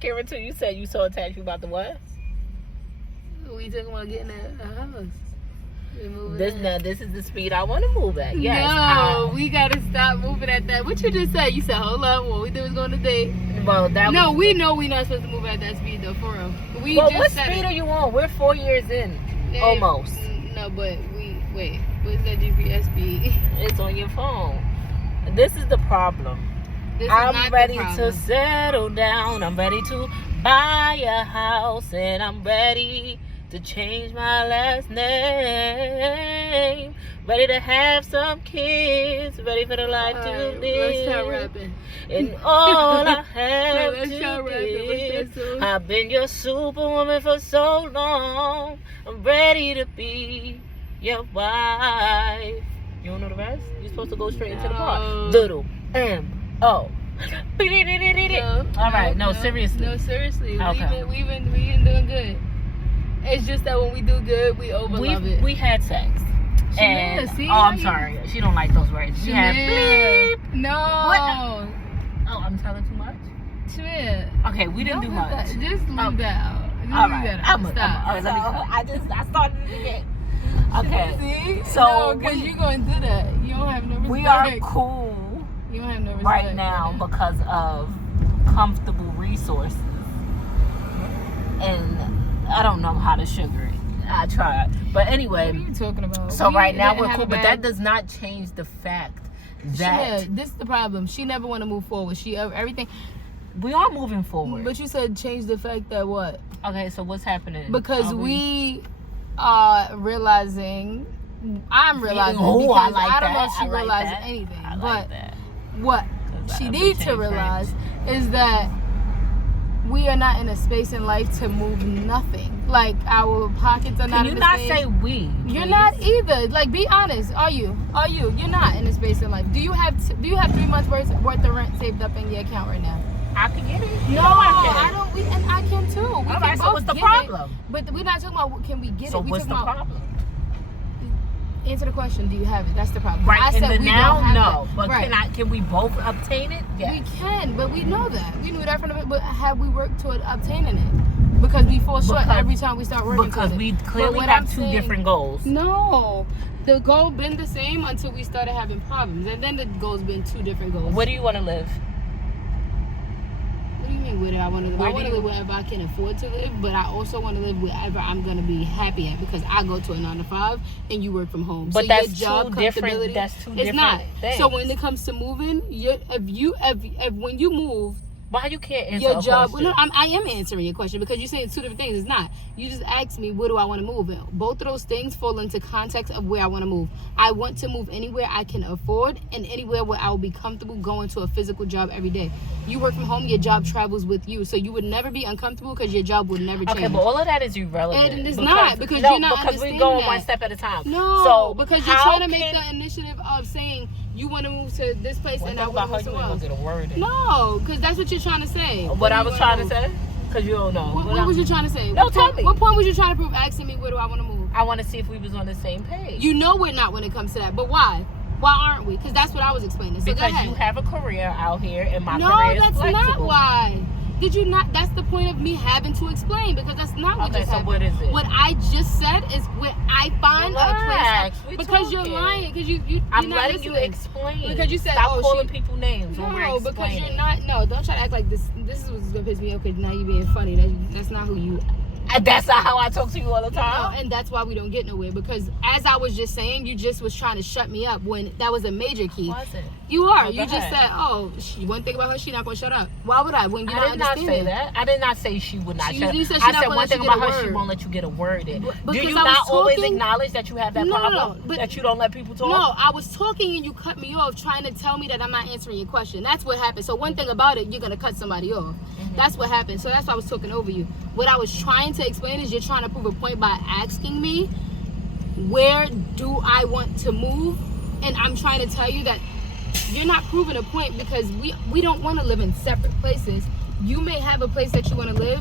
can't remember. You said you saw a text. You about to what? We talking about getting a house. This is the speed I want to move at. Yes. No, we gotta stop moving at that. What you just said? You said, hold up, what we did was going to date. Well, we know we're not supposed to move at that speed though, for real. What speed are you on? We're 4 years in. Yeah, almost. No, but wait. What's that GPS speed? It's on your phone. This is the problem. I'm ready to settle down. I'm ready to buy a house, and I'm ready to change my last name. Ready to have some kids. Ready for the life to live. Let's start rapping. And all I have to give. I've been your superwoman for so long. I'm ready to be your wife. You don't know the rest? You're supposed to go straight into the part. Little M-O. All right. No, seriously. No, seriously. Okay. We've been doing good. It's just that when we do good, we overlove it. We had sex. I'm sorry. She don't like those words. She had bleep. No. What? Oh, I'm telling too much? Shamir. Okay, we didn't do much. Just leave that out. All right. Stop. I started it again. Okay. See? So because you're going to do that. You don't have no respect. We are cool. You don't have no respect right now because of comfortable resources. And I don't know how to sugar it. I tried. But anyway. What are you talking about? So right now we're cool. But that does not change the fact that... this is the problem. She never want to move forward. Everything... We are moving forward. But you said change the fact that what? Okay, so what's happening? Because we are realizing... I'm realizing because I like I don't know if she realizes anything. But what she needs to realize is that we are not in a space in life to move nothing. Like, our pockets are not in a space. Can you not say we? You're not either. Like, be honest. Are you? You're not in a space in life. Do you have 3 months worth of rent saved up in your account right now? I can get it. No, I don't. And I can too. All right, so what's the problem? But we're not talking about can we get it. So what's the problem? Answer the question. Do you have it? That's the problem. Right. I said in the now, no. But right. Can we both obtain it? Yes. We can, but we know that. We knew that from the beginning. But have we worked toward obtaining it? Because we fall short every time we start working. Because we clearly have two different goals. No, the goal been the same until we started having problems, and then the goal's been 2 different goals. Where do you want to live? What do you mean, where do I want to live? I want to live wherever I can afford to live, but I also want to live wherever I'm going to be happy at, because I go to a 9 to 5 and you work from home. But so that's your job different. That's two different. It's not. Things. So when it comes to moving, when you move. Why you can't answer your job? Question? No, I am answering your question because you're saying 2 different things. It's not. You just asked me, where do I want to move? Both of those things fall into context of where I want to move. I want to move anywhere I can afford and anywhere where I will be comfortable going to a physical job every day. You work from home, your job travels with you. So you would never be uncomfortable because your job would never change. Okay, but all of that is irrelevant. And it's not because you're not understanding we go one step at a time. No, so because you're trying to make the initiative of saying you want to move to this place and I want to move somewhere else. No, because that's what you're trying to say. What I was trying to say? Because you don't know. What was you trying to say? No, tell me. What point was you trying to prove asking me where do I want to move? I want to see if we was on the same page. You know we're not when it comes to that. But why? Why aren't we? Because that's what I was explaining. So because you have a career out here and my career is flexible. No, that's not why. Did you not? That's the point of me having to explain because that's not what just happened. What is it? What I just said is where I find a place. Because you're lying. Because I'm letting you explain. Because you said, stop calling people names. No, because you're not. No, don't try to act like this. This is what's gonna piss me off. Because now you're being funny. That's not who you. That's not how I talk to you all the time. No, and that's why we don't get nowhere. Because as I was just saying, you just was trying to shut me up when that was a major key. Was it? You are. You just said, oh, one thing about her, she not going to shut up. Why would I? When you I did not say that. I did not say she would not shut up. I said one thing about her, she won't let you get a word in. Do you not always acknowledge that you have that problem? No, that you don't let people talk? No, I was talking and you cut me off trying to tell me that I'm not answering your question. That's what happened. So one thing about it, you're going to cut somebody off. That's what happened. So that's why I was talking over you. What I was trying to explain is you're trying to prove a point by asking me, where do I want to move? And I'm trying to tell you that you're not proving a point because we don't want to live in separate places. You may have a place that you want to live.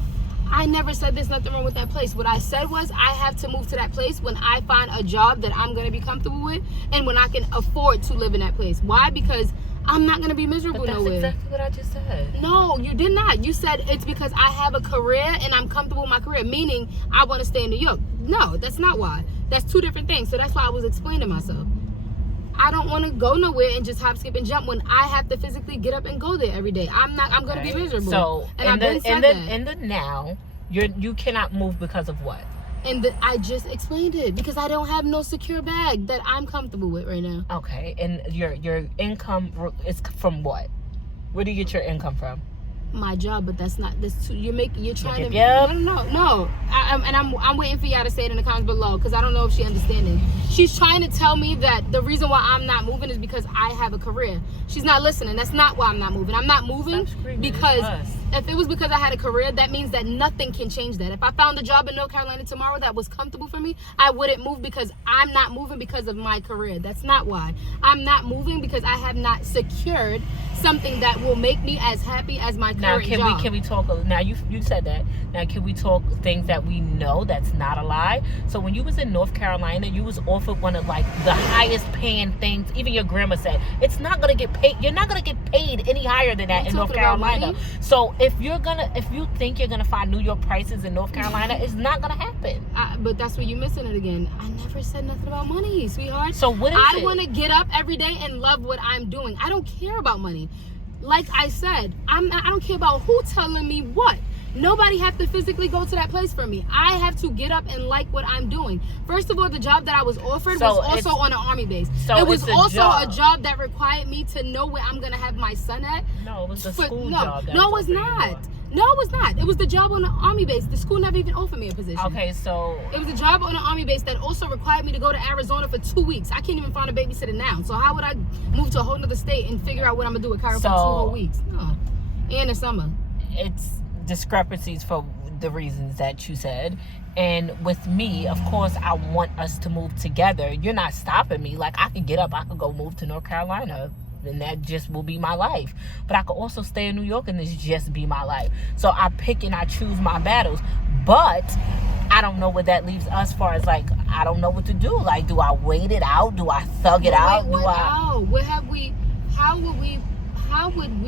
I never said there's nothing wrong with that place. What I said was I have to move to that place when I find a job that I'm going to be comfortable with and when I can afford to live in that place. Why? Because I'm not going to be miserable But that's nowhere. exactly what I just said. No, you did not. You said it's because I have a career and I'm comfortable with my career, meaning I want to stay in New York. No, that's not why. That's two different things. So that's why I was explaining myself. I don't want to go nowhere and just hop, skip, and jump when I have to physically get up and go there every day. I'm going to be miserable. So and in the now, you cannot move because of what? And I just explained it because I don't have no secure bag that I'm comfortable with right now. Okay, and your income is from what? Where do you get your income from? My job, but that's not this. You're trying to. Yep. No. I'm waiting for y'all to say it in the comments below because I don't know if she understanding. She's trying to tell me that the reason why I'm not moving is because I have a career. She's not listening. That's not why I'm not moving. I'm not moving because if it was because I had a career, that means that nothing can change that. If I found a job in North Carolina tomorrow that was comfortable for me, I wouldn't move because I'm not moving because of my career. That's not why. I'm not moving because I have not secured something that will make me as happy as my current job. Now, can we talk? Now, you said that. Now, can we talk things that we know that's not a lie? So, when you was in North Carolina, you was offered one of like the highest paying things. Even your grandma said it's not gonna get paid. You're not gonna get paid any higher than that in North Carolina. So, if you think you're gonna find New York prices in North Carolina, it's not gonna happen. But that's where you're missing it again. I never said nothing about money, sweetheart. So what is it? I want to get up every day and love what I'm doing. I don't care about money. Like I said, I don't care about who telling me what. Nobody have to physically go to that place for me. I have to get up and like what I'm doing. First of all, the job that I was offered was also on an army base. So it was also a job that required me to know where I'm going to have my son at. No, it was a school job. No, it was not. No, it was not. It was the job on the army base. The school never even offered me a position. Okay, so it was a job on the army base that also required me to go to Arizona for 2 weeks. I can't even find a babysitter now. So how would I move to a whole nother state and figure out what I'm gonna do with Kyro for 2 whole weeks? No. And the summer. It's discrepancies for the reasons that you said. And with me, of course, I want us to move together. You're not stopping me. Like, I could get up, I could go move to North Carolina, and that just will be my life. But I could also stay in New York and this just be my life. So I pick and I choose my battles. But I don't know what that leaves us far as, like, I don't know what to do. Like, do I wait it out? Do I thug it out? How would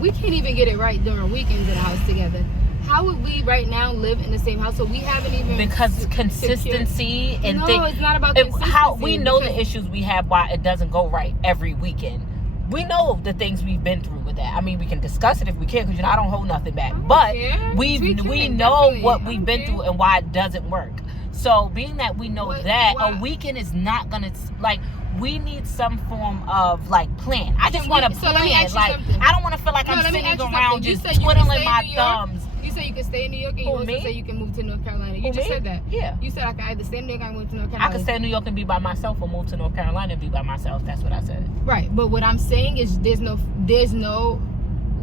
we can't even get it right during weekends in the house together. How would we right now live in the same house? So we haven't even because consistency and no, it's not about consistency. How we know the issues we have, why it doesn't go right every weekend. We know the things we've been through with that. I mean, we can discuss it if we can, because I don't hold nothing back. But we know what we've been through and why it doesn't work. So being that we know a weekend is not gonna, like, we need some form of like plan. I just want to plan. Let me ask you something. I don't want to feel like I'm sitting around just twiddling my thumbs. You said you can stay in New York, and you also said you can move to North Carolina. You just said that. Yeah. You said I can either stay in New York or move to North Carolina. I can stay in New York and be by myself, or move to North Carolina and be by myself. That's what I said. Right, but what I'm saying is there's no.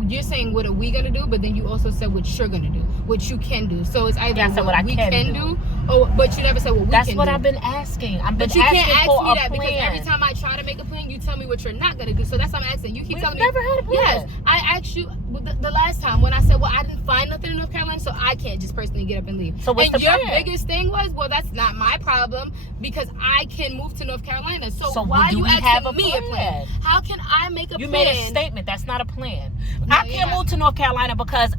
You're saying what are we gonna do, but then you also said what you're gonna do, what you can do. So it's either what we can do, or but you never said what we can do. That's what I've been asking. But you can't ask me that because every time I try to make a plan, you tell me what you're not gonna do. So that's what I'm asking. You keep telling me. Never had a plan. Yes, I asked you the last time when I said, well, I didn't find nothing in North Carolina, so I can't just personally get up and leave. So what's the plan? Your biggest thing was, well, that's not my problem because I can move to North Carolina. So why are you asking me a plan? How can I make a plan? You made a statement. That's not a plan. I can't move to North Carolina because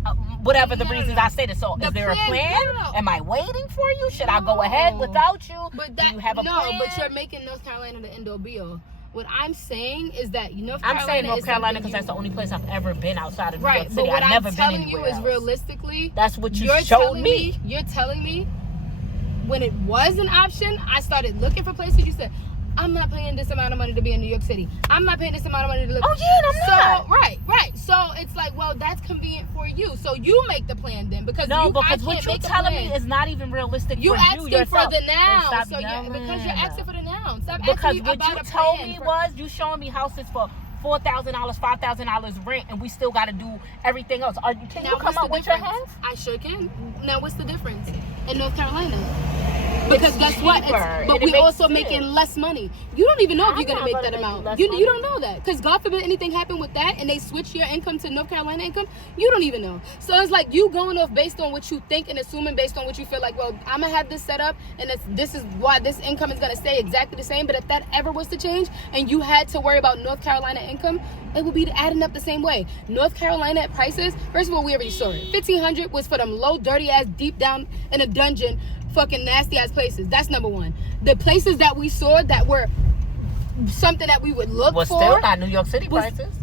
whatever the reasons I said it. So is there a plan? Am I waiting for you? Should I go ahead without you? Do you have a plan? No, but you're making North Carolina the end-all be-all. What I'm saying is that North Carolina. I'm saying North Carolina because that's the only place I've ever been outside of New York City. But what I've never I'm been telling you is realistically. That's what you showed me. You're telling me when it was an option, I started looking for places. You said, I'm not paying this amount of money to be in New York City. I'm not paying this amount of money to live. Oh yeah, and I'm not. Right. So it's like, well, that's convenient for you. So you make the plan then, because because what you're telling me is not even realistic for you yourself. You're asking for the noun, because you're asking for the noun. Stop asking me about a plan. Because what you told me was you showing me houses for $4,000, $5,000 rent, and we still got to do everything else. Can you come up with your house? I sure can. Now, what's the difference in North Carolina? Because guess what? But we also making less money. You don't even know if you're gonna make that amount. You don't know that. Because God forbid anything happen with that and they switch your income to North Carolina income, you don't even know. So it's like you going off based on what you think and assuming based on what you feel like, well, I'm gonna have this set up and this is why this income is gonna stay exactly the same. But if that ever was to change and you had to worry about North Carolina income, it would be adding up the same way. North Carolina prices, first of all, we already saw it. $1,500 was for them low, dirty ass, deep down in a dungeon, fucking nasty ass places. That's number one. The places that we saw that were something that we would look for. Still not New York City prices.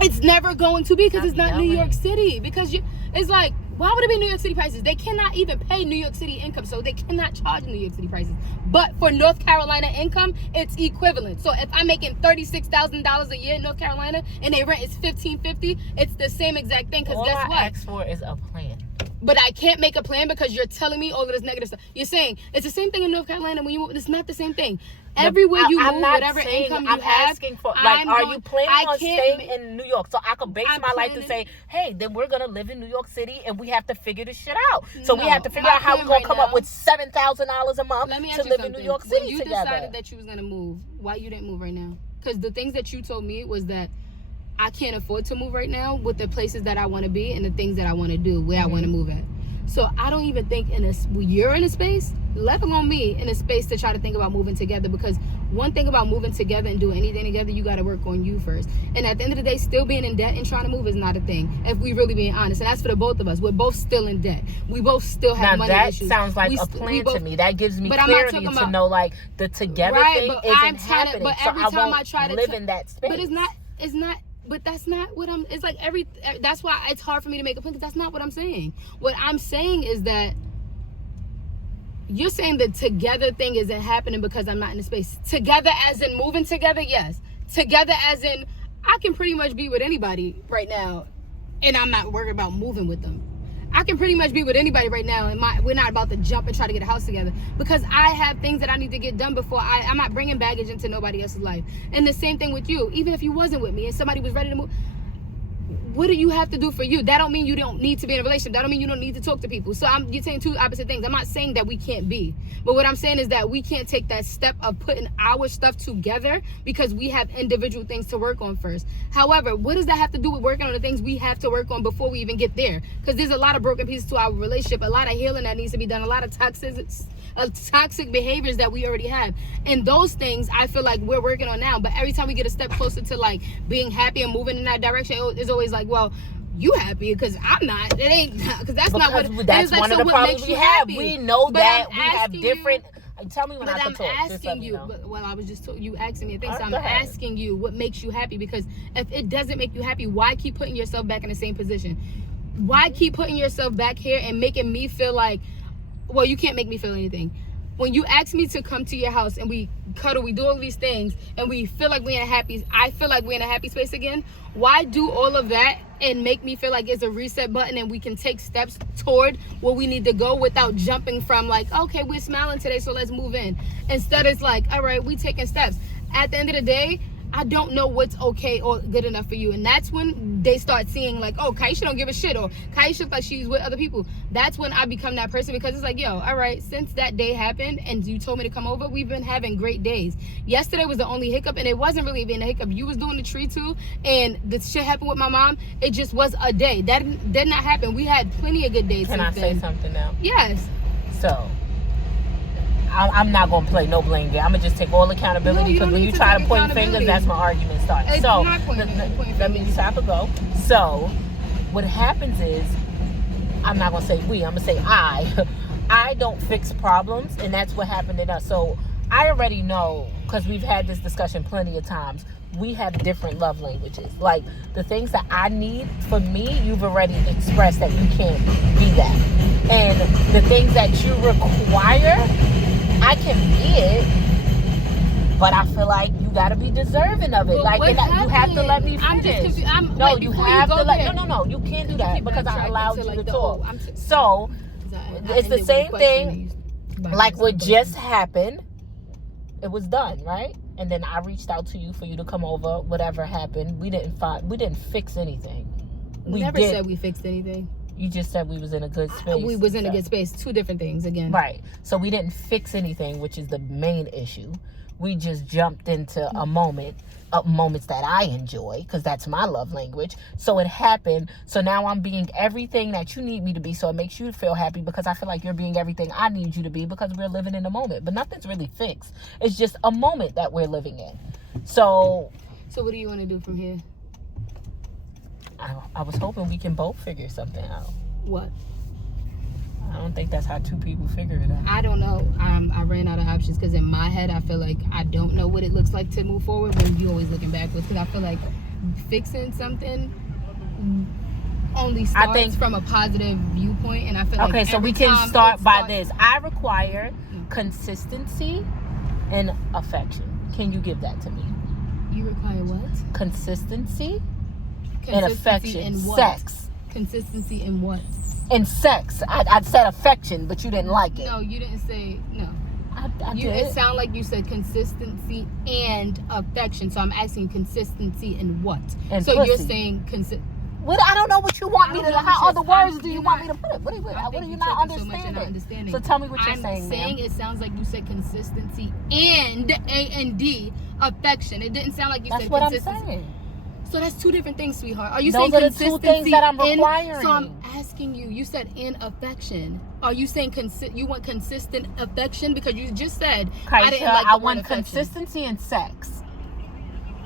It's never going to be because it's not New York City. Because it's like, why would it be New York City prices? They cannot even pay New York City income, so they cannot charge New York City prices. But for North Carolina income, it's equivalent. So if I'm making $36,000 a year in North Carolina and their rent is $1,550, it's the same exact thing. Because guess what? All I ask for is a plan. But I can't make a plan because you're telling me all of this negative stuff. You're saying it's the same thing in North Carolina when you move. It's not the same thing. Everywhere you move, whatever income you have, asking for, like, are you planning on staying in New York? So I could base my life to say, hey, then we're gonna live in New York City and we have to figure this shit out. So we have to figure out how we're gonna come up with $7,000 a month to live in New York City together. When you decided that you was gonna move, why you didn't move right now? Because the things that you told me was that I can't afford to move right now with the places that I want to be and the things that I want to do, where I want to move at. So I don't even think you're in a space, let alone me, in a space to try to think about moving together. Because one thing about moving together and doing anything together, you got to work on you first. And at the end of the day, still being in debt and trying to move is not a thing. If we really being honest, and that's for the both of us. We're both still in debt. We both still have money issues. That sounds like a plan to me. That gives me clarity to know, like, the together thing isn't happening. But every time I try to live in that space, but it's not. But that's not what it's like that's why it's hard for me to make a plan, because that's not what I'm saying. What I'm saying is that you're saying the together thing isn't happening because I'm not in the space. Together as in moving together, yes. Together as in I can pretty much be with anybody right now and I'm not worried about moving with them. I can pretty much be with anybody right now and we're not about to jump and try to get a house together, because I have things that I need to get done before I'm not bringing baggage into nobody else's life. And the same thing with you. Even if you wasn't with me and somebody was ready to move, what do you have to do for you? That don't mean you don't need to be in a relationship. That don't mean you don't need to talk to people. So you're saying two opposite things. I'm not saying that we can't be, but what I'm saying is that we can't take that step of putting our stuff together because we have individual things to work on first. However, what does that have to do with working on the things we have to work on before we even get there? Because there's a lot of broken pieces to our relationship, a lot of healing that needs to be done, a lot of toxic behaviors that we already have, and those things I feel like we're working on now. But every time we get a step closer to like being happy and moving in that direction, it's always like, well, you happy because I'm not. It ain't, because that's not what. That's one of the problems we have. We know that we have different. Tell me when I can talk. I'm asking you. Well, I was just you asking me things. So I'm asking you what makes you happy, because if it doesn't make you happy, why keep putting yourself back in the same position? Why keep putting yourself back here and making me feel like, well, you can't make me feel anything. When you ask me to come to your house and we cuddle, we do all these things, and we feel like I feel like we're in a happy space again. Why do all of that and make me feel like it's a reset button and we can take steps toward where we need to go without jumping from like, okay, we're smiling today, so let's move in. Instead, it's like, all right, we taking steps. At the end of the day, I don't know what's okay or good enough for you. And that's when they start seeing like, oh, Kyesha don't give a shit, or Kyesha like she's with other people. That's when I become that person, because it's like, yo, all right, since that day happened and you told me to come over, we've been having great days. Yesterday was the only hiccup, and it wasn't really being a hiccup. You was doing the tree too, and the shit happened with my mom. It just was a day. That did not happen. We had plenty of good days. Can I say something now? Yes. So I'm not going to play no blame game. I'm going to just take all accountability, because when you try to point fingers, that's my argument starts. It's so, let me just have to go. So, what happens is, I'm not going to say we, I'm going to say I don't fix problems, and that's what happened to us. So, I already know, because we've had this discussion plenty of times, we have different love languages. Like, the things that I need for me, you've already expressed that you can't be that. And the things that you require, I can be it, but I feel like you gotta be deserving of it. Like, you have to let me finish. No, you have to let. No. You can't do that, because I allowed you to talk. So it's the same thing. Like what just happened, it was done, right? And then I reached out to you for you to come over. Whatever happened, we didn't fix anything. We never said we fixed anything. You just said we was in a good space. We was in a good space. Two different things again. Right. So we didn't fix anything, which is the main issue. We just jumped into moments that I enjoy, because that's my love language. So it happened. So now I'm being everything that you need me to be. So it makes you feel happy, because I feel like you're being everything I need you to be, because we're living in a moment. But nothing's really fixed. It's just a moment that we're living in. So what do you want to do from here? I was hoping we can both figure something out. What? I don't think that's how two people figure it out. I don't know. I ran out of options, because in my head I feel like I don't know what it looks like to move forward when you always looking backwards. Because I feel like fixing something only starts from a positive viewpoint, and I feel like okay, so we can start by this. I require consistency and affection. Can you give that to me? You require what? Consistency and affection. In what? Sex. Consistency in what? In sex. I said affection, but you didn't like it. No, you didn't say no. I did. It sounded like you said consistency and affection. So I'm asking consistency in what? And so pussy. You're saying What? I don't know what you want me to. How other words do you want me to put it? What are you not understanding? So tell me what you're saying. I'm saying it sounds like you said consistency and A&D affection. It didn't sound like you said consistency. That's what I'm saying. So that's two different things, sweetheart. Are you Those saying are the consistency? two things that I'm requiring. So I'm asking you. You said in affection. Are you saying you want consistent affection? Because you just said Kyesha, I didn't like the I word want affection. consistency in sex.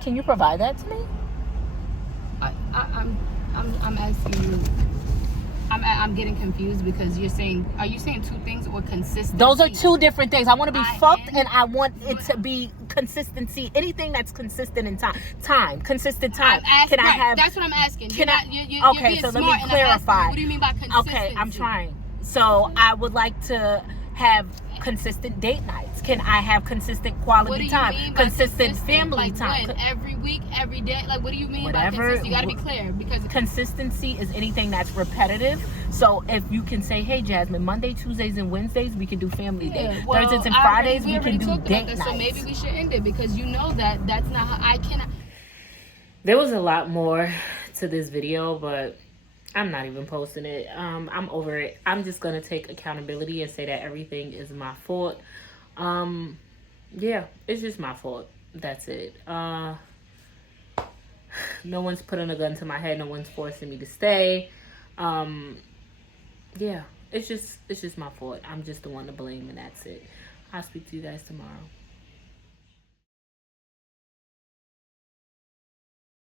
Can you provide that to me? I'm asking you. I'm getting confused because you're saying. Are you saying two things or consistency? Those are two different things. I want to be fucked, and I want it to be consistency. Anything that's consistent in time. Consistent time. Can I have? That's what I'm asking. Okay, so let me clarify. What do you mean by consistency? Okay, I'm trying. So I would like to have consistent date nights. Can I have consistent quality time? Consistent family time. When? Every week, every day? Like, what do you mean by Whatever. consistent? You got to be clear, because consistency is anything that's repetitive. So if you can say, hey, Jasmine, Monday, Tuesdays, and Wednesdays, we can do family day. Well, Thursdays and Fridays, we can do date nights. So maybe we should end it, because you know that's not how I cannot. There was a lot more to this video, but I'm not even posting it. I'm over it. I'm just going to take accountability and say that everything is my fault. Yeah, it's just my fault. That's it. No one's putting a gun to my head. No one's forcing me to stay. Yeah, it's just my fault. I'm just the one to blame, and that's it. I'll speak to you guys tomorrow.